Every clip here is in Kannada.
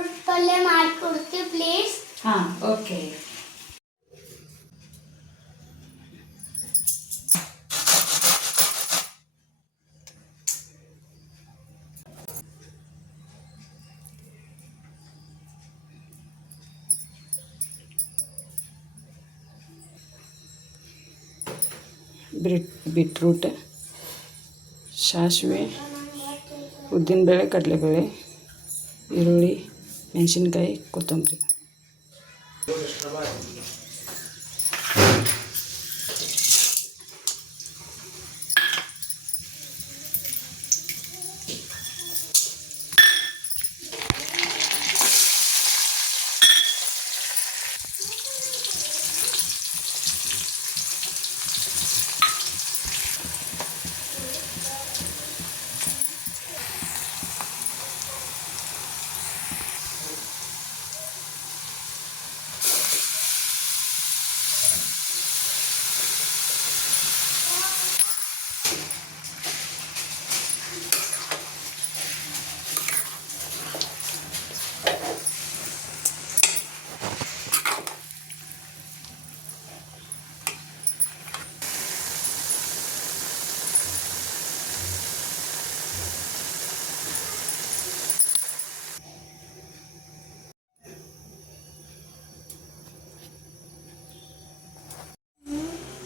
ಬೀಟ್ರೂಟ್ ಪಲ್ಯ ಮಾಡ್ಕೊಡ್ತೀವಿ ಪ್ಲೀಸ್. ಹಾಂ ಓಕೆ. ಬೀಟ್ರೂಟ್, ಸಾಸಿವೆ, ಉದ್ದಿನಬೇಳೆ, ಕಡಲೆಬೇಳೆ, ಈರುಳ್ಳಿ, ಮೆಣಸಿನ್ಕಾಯಿ, ಕೊತ್ತಂಬರಿ.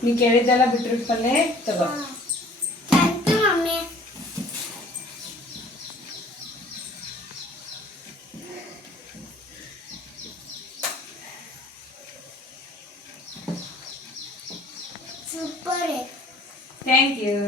ನೀ ಕೇಳಿದ್ದಲ್ಲ ಬೀಟ್ರೂಟ್ ಪಲ್ಯ ತಗೋ. Thank you mummy. Super. Thank you.